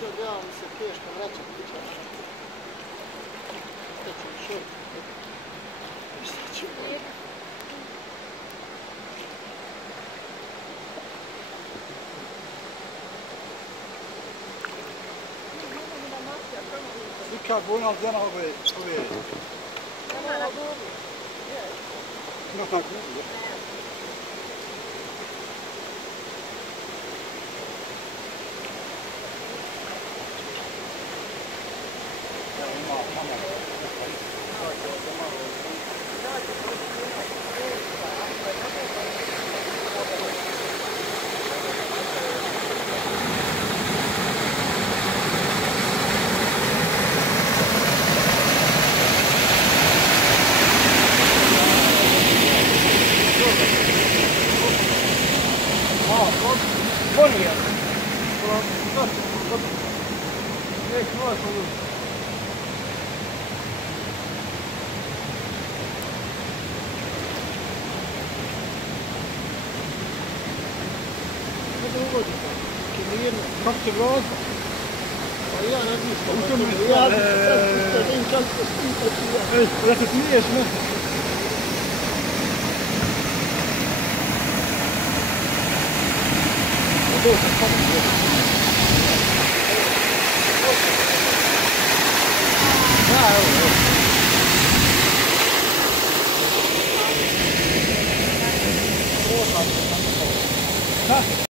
Sad ja mi se teško vraćam kuća. Šta ću mi šort? Šta ću mi? Slika Gunal Zena ove... Na Google. Na Google. Bonija. Nek noć u ljudi. Kada uvodite? Mirno. Kako će vlada? Pa ja ne mislim. Ja bi se prepušten kako spitati ja. Da se smiješ, ne? To se samo